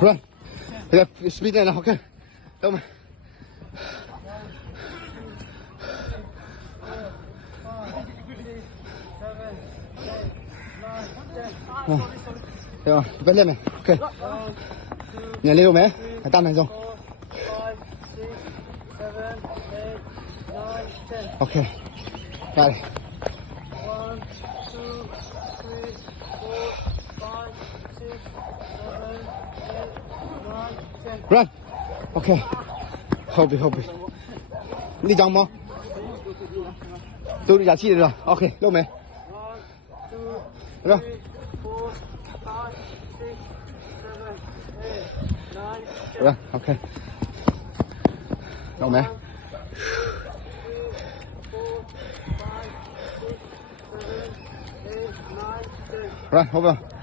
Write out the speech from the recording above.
Run. Yeah, speed now, okay. Come on. Được rồi, vẫn lên này, ok. Nhảy lên mẹ, phải tăng này rồi. Ok, got it. 1, 2, 3, 4, 5, 6, 7, 8, 9, 10. Run. Ok. Hold it. Đi trong không? Tôi đi giả chi được rồi. Ok, lúc mẹ. 1, 2, Rồi. 3, 4, 5, 6, 7, 8, 9, 10. Rồi, ok. Lúc mẹ. 3, 4, 5, 6, 7, 8, 9, 10. Rồi, over.